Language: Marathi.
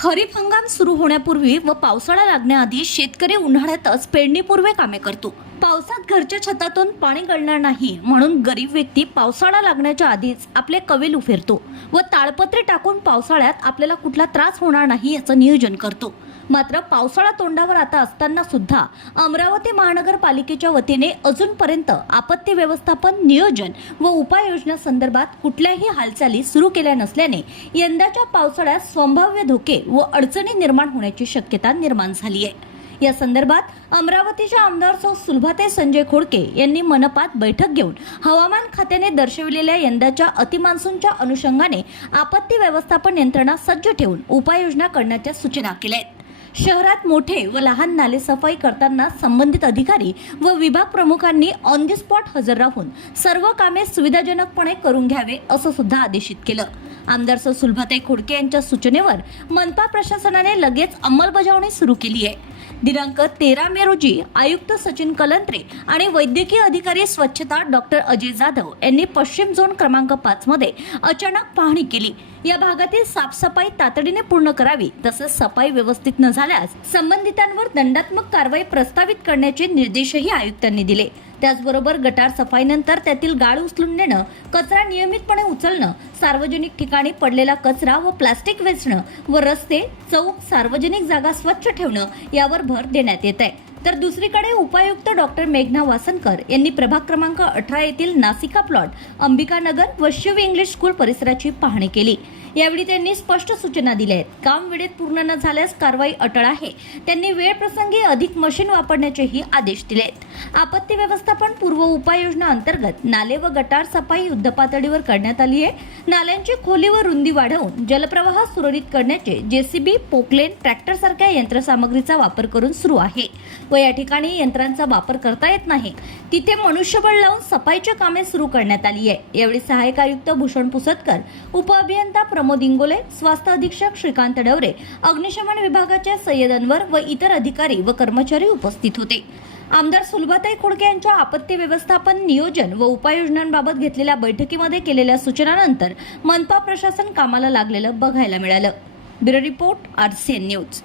खरीप हंगाम सुरू होण्यापूर्वी व पावसाळा लागण्याआधी शेतकरी उन्हाळ्यातच पेरणीपूर्वे कामे करतो. पावसात घरच्या छतातून पाणी गळणार नाही म्हणून गरीब व्यक्ती पावसाळा लागण्याच्या आधीच आपले कवेल उफेरतो व ताळपत्रे टाकून पावसाळ्यात आपल्याला कुठला त्रास होणार नाही याचं नियोजन करतो. मात्र पावसाळा तोंडावर आता असताना सुद्धा अमरावती महानगरपालिकेच्या वतीने अजूनपर्यंत आपत्ती व्यवस्थापन नियोजन व उपाययोजना संदर्भात कुठल्याही हालचाली सुरू केल्या नसल्याने यंदाच्या पावसाळ्यात संभाव्य धोके व अडचणी निर्माण होण्याची शक्यता निर्माण झाली आहे. या संदर्भात अमरावतीच्या आमदार सौ सुलभाते संजय खोडके यांनी मनपात बैठक घेऊन हवामान खात्याने दर्शविलेल्या यंदाच्या अतिमान्सूनच्या अनुषंगाने आपत्ती व्यवस्थापन यंत्रणा सज्ज ठेवून उपाययोजना करण्याच्या सूचना केल्या आहेत. शहरात मोठे व लहान नाले सफाई करताना संबंधित अधिकारी व विभाग प्रमुखांनी ऑन दी स्पॉट हजर राहून सर्व कामे सुविधाजनकपणे करून घ्यावे असं सुद्धा आदेशित केलं. आमदार सुलभाताई खोडके यांच्या सूचनेवर मनपा प्रशासनाने लगेच अंमलबजावणी सुरू केली आहे दिनांक तेरा मे रोजी आयुक्त सचिन कलंत्रे आणि वैद्यकीय अधिकारी स्वच्छता डॉक्टर अजय जाधव यांनी पश्चिम झोन क्रमांक पाच मध्ये अचानक पाहणी केली. या भागातील साफसफाई तातडीने पूर्ण करावी तसंच सफाई व्यवस्थित न झाल्यास संबंधितांवर दंडात्मक कारवाई प्रस्तावित करण्याचे निर्देशही आयुक्तांनी दिले. त्याचबरोबर गटार सफाईनंतर त्यातील गाळ उचलून नेणं कचरा नियमितपणे उचलणं सार्वजनिक ठिकाणी पडलेला कचरा व प्लास्टिक वेचणं व रस्ते चौक सार्वजनिक जागा स्वच्छ ठेवणं यावर भर देण्यात येत आहे. तर दुसरीकडे उपायुक्त डॉक्टर मेघना वासनकर यांनी प्रभाग क्रमांक अठरा येथील नासिका प्लॉट अंबिकानगर व शिव इंग्लिश स्कूल परिसराची पाहणी केली. यावेळी त्यांनी स्पष्ट सूचना दिल्या आहेत. काम वेळेत पूर्ण न झाल्यास कारवाई अटळ आहे. त्यांनी वेळ प्रसंगी अधिक मशीन वापरण्याचेही आदेश दिले आहेत. आपत्ती व्यवस्थापन पूर्व उपाययोजना अंतर्गत नाले व गटार सफाई युद्धपातळीवर करण्यात आली आहे. नाल्यांची खोली व रुंदी वाढवून जलप्रवाह सुरळीत करण्याचे जेसीबी पोकलेन ट्रॅक्टर सारख्या यंत्रसामग्रीचा वापर करून सुरू आहे. व या ठिकाणी यंत्रांचा वापर करता येत नाही. तिथे मनुष्यबळ लावून सफाईची कामे सुरू करण्यात आली आहे. यावेळी सहाय्यक आयुक्त भूषण पुसतकर उपअभियंता प्रमोद इंगोले स्वास्थ्य अधीक्षक श्रीकांत डवरे अग्निशमन विभागाचे सय्यद अनवर व इतर अधिकारी व कर्मचारी उपस्थित होते. आमदार सुलभाताई खोडके यांच्या आपत्ती व्यवस्थापन नियोजन व उपाययोजनांबाबत घेतलेल्या बैठकीमध्ये केलेल्या सूचनानंतर मनपा प्रशासन कामाला लागलेलं बघायला मिळालं. Bureau report R C N news.